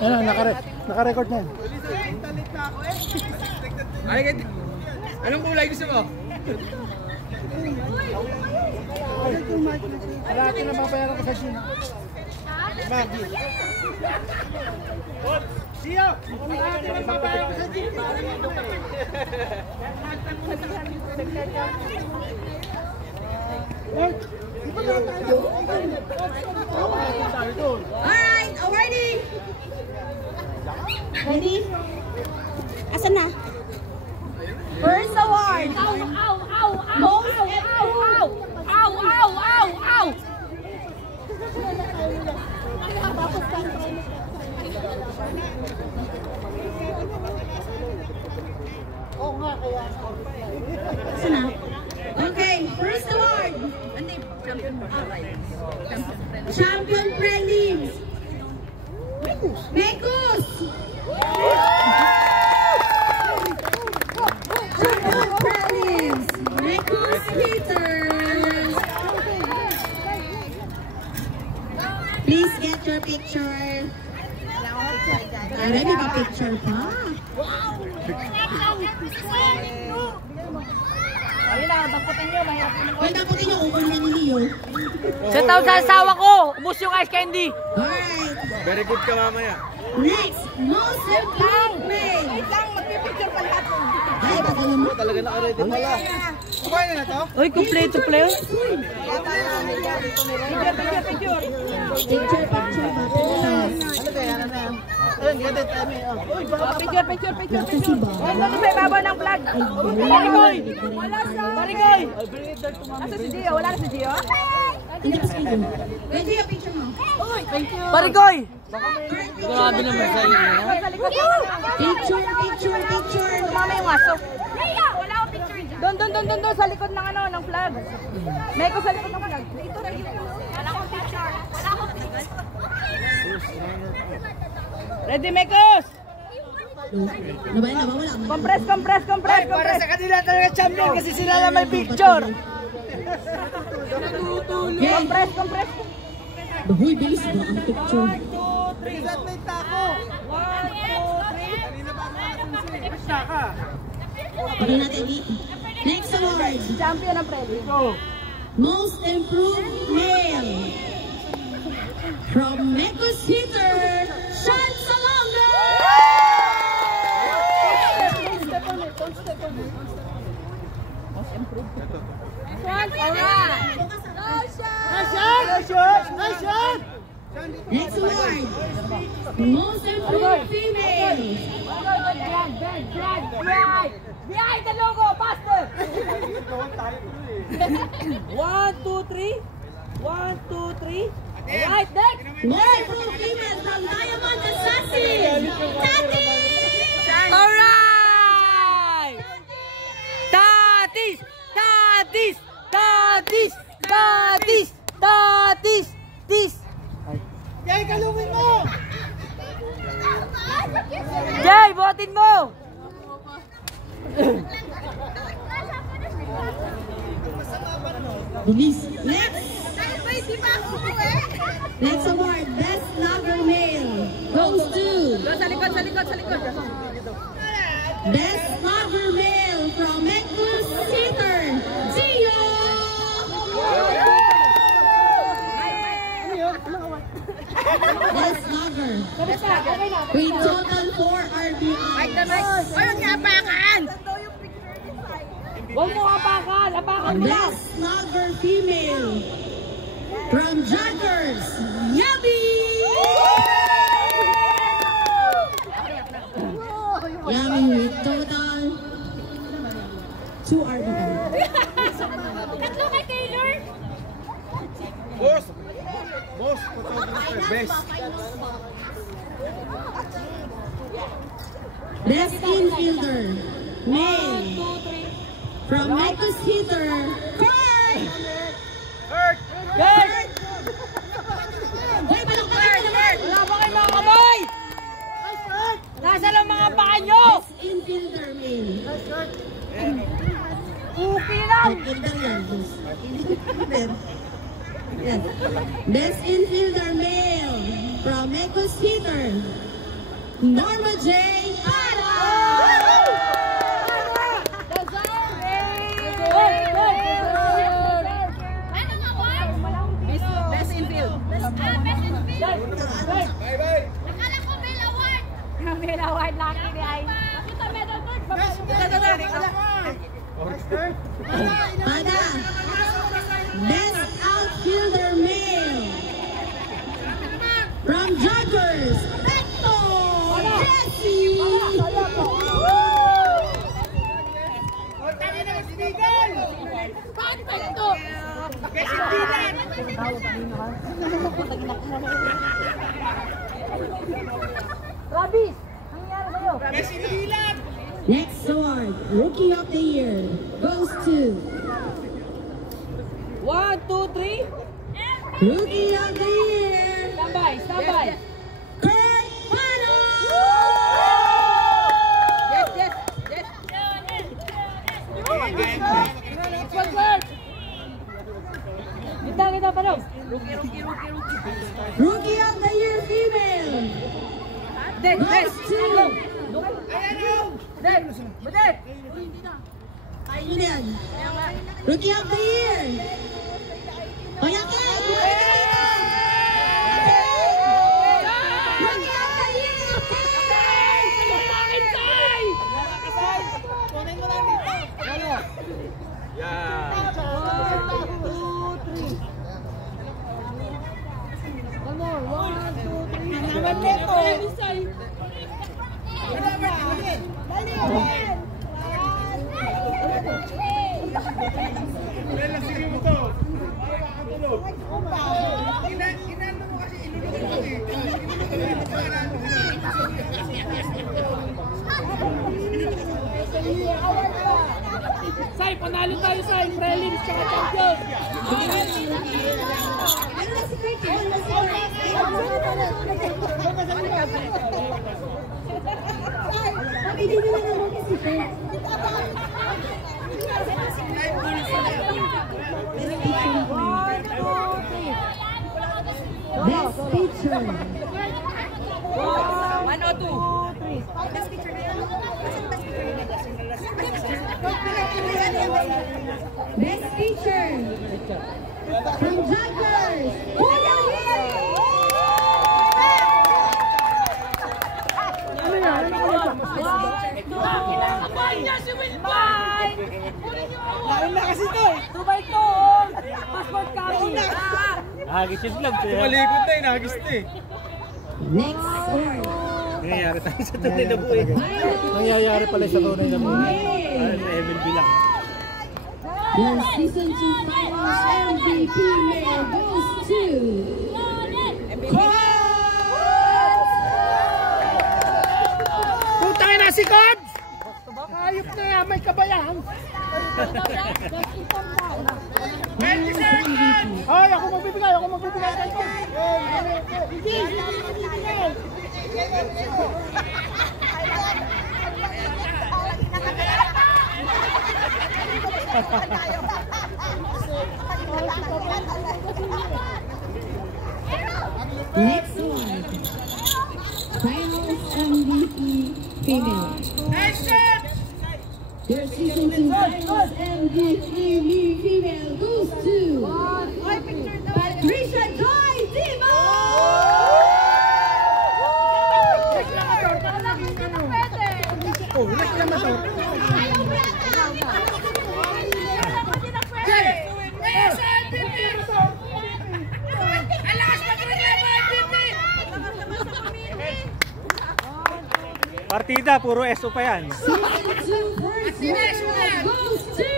Ano, naka-record na yan. Anong kulay gusto mo? Parati na mabayaran ko sa Gina. Maggie. Siya! Parati na mabayaran ko sa Gina. Alright, awarding! Ready? Asan na? First award! Ow! Ow! Ow! Most improved! Ow! Ow! Ow! Ow! Oo nga, kaya. Asan na? Okay, first award! Champion Prelims! Mekus! Champion Prelims! Mekus hitters! Please get your picture. Ready ba picture pa? Ayun na, daputin nyo, mahirap yun. Well, dapat nyo over na ni Leo. Sa taon sa asawa ko, ubus yung ice candy. Alright. Very good ka mamaya. Next, most improved male. Wait lang, magpipicture pa lahat. Ay, pagalan mo. Talaga naka-ready pala. Kumain na to? Uy, kompleto player. Picture. Picture ba? Ano ba yan? Ano yan? Ayun, ganit kami. Uy, Picture. Kasi ba? Wala sa ibabaw ng flag. Barigoy! Barigoy! Asa si Gio? Wala na si Gio? Hindi pa sa'yo. Ready yung picture mo. Barigoy! Grabe naman sa'yo. Picture. Tumama yung aso. Wala akong picture dyan. Doon sa likod ng ano, ng flag. Meko sa likod ng flag. Ito na yun. Wala akong picture. Ready, Mekos! Nabayan na ba? Wala ka. Compress. para sa kanila talaga champion kasi sila na may picture. Compress. Bahoy, bilis ba ang picture? Saan may tako? 1, 2, 3. Basta ka. Okay natin. Next award. Champion ng Preli. Most improved male. From Mekus hitter, Sean Salonga! Next award. Most improved female. Behind the logo, faster! 1, 2, 3. 1, 2, 3. Alright, next! Most improved female from Diamond Assassin, Tati! Alright! Tatis! Jay, kalungin mo! Jay, botin mo! Bilis. Next award, Best Lover Male, goes to Sa likod. Best Lover Male from Mekus hitter, Gio! Best Lover. With total 4 RBI. Ayun nga, apakan! Huwag mo apakan mo lang! Best Lover Female from Jaggers, Yabi! Yabi with total 2 RBI. Tatlo kay Taylor! Boss, photographer, best. Best Infielder, male from Mekus hitter, Kurt! Kurt! Hoy, balakpakan naman! Wala ba kayo mga kamay? Nasaan ang mga paa nyo? Best Infielder, male. Okay lang! Infielder yan, boss. Infielder. Yan. Best Infielder, male from Mekus hitter, Norma J. Ada. Best in field. Bye-bye. Akala ko Bell Award. Bell Award, lucky ni Ay. Nakita medal court. Ada. Best outfielder male. From Joggers. Hector Jesse. Rabis, nangyari sa'yo? Next award, Rookie of the Year, goes to 1, 2, 3. Rookie of the Year, Standby. Kurt Pano. Yes. Kita pa daw. Rookie. Rookie of the Year female, goes to Budek. Ayun. Rookie of the Year, Oyake. Rookie of the Year, Yeah. 1, 2, 3. One more. 1, 2, 3. Sai, panalo tayo sa prelims tsaka champion. Best picture. 1 or 2. Best picture from Joggers. Kuya Kinakabahan niya si Wilbon! Lain na kasi to eh. 2 by 2. Passport copy. Hagis yung vlog. Tumalikod na eh, nagis na eh. Next award. Nangyayari tayo sa tunay na buhay. Nangyayari pala sa tunay na buhay. Sa MLB lang. Your season 2 finals MVP male goes to Putang ina si Cods! Ayop na yan, may kabayan. Ay, ako magbibigay kay Cods. Hindi magbibigay. Next one. Finals MVP female. Your season 2 finals MVP female goes to Patricia Joy Timo. Oh, ulit naman to. Partida, puro SO pa yan. Season 2 first winner goes to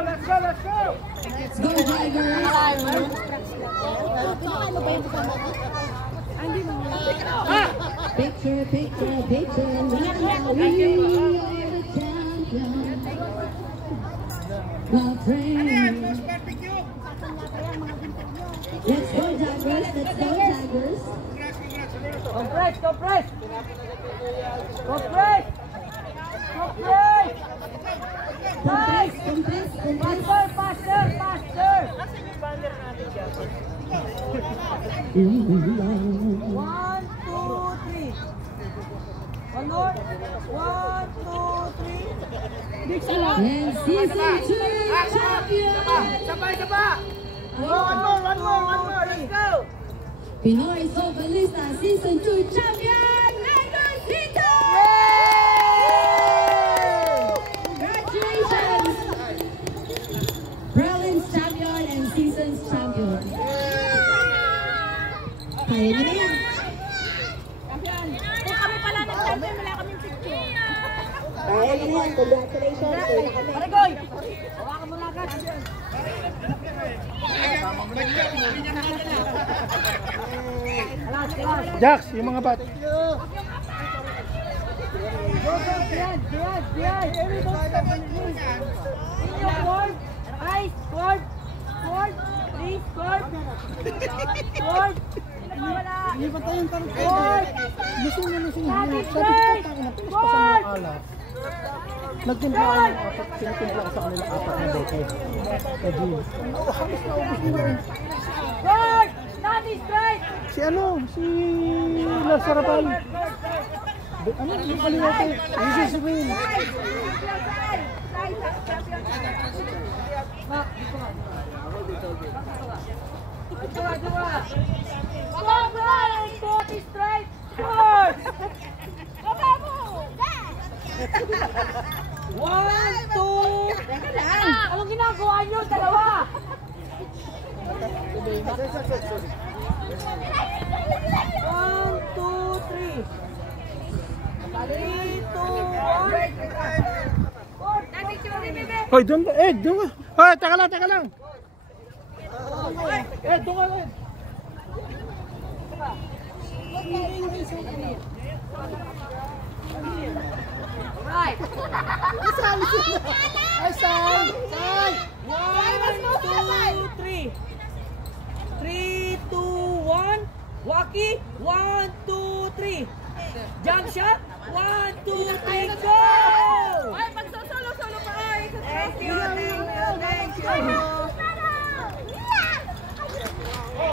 Let's go! Go Tigers! Picture. Now we are the champions. Well trained. Let's go Tigers. Go press. Guys! Faster, faster, faster! 1, 2, 3. One more. 1, 2, 3. Big salad. And season 2 champion! Sabay, sabay! One more, let's go! Pinoy Sobalista season 2 champion! Negosito! Congratulations! Prelims champion and seasons champion. Kaya nyo na yan. Kung kami pala nag-champion, wala kaming picture. Kaya nyo na yan. Congratulations. Marigoy! Hawakan mo na agad. Jax, yung mga bat. Behind. Everybody step on your knees. In your court. Guys, court. Court. Please, court. Court. Wala. Hindi pa tayong tarot. Court. Gusto niya. Sabi ko, Court. pinaspasan mo ala. Nagtimpla ko ng apat. Pinatimpla ko sa kanila apat na decade. Kajin. Halos na ubus nila. Court. Study straight. Si ano? Si Lars Sarabal. Ano? Yung kaliwate. Yung si Wayne. One, two. Anong ginagawa nyo? Dalawa. One, two, three. 3, 2, 1. Hoy, doon ka. Hoy, teka lang. Doon ka. Right. Ay, Sal! 1, 2, 3. 3, 2, 1. Waki. 1, 2, 3. Jump shot. 1, 2, 3, go! Ay, pagsasolo-solo pa ay. Thank you.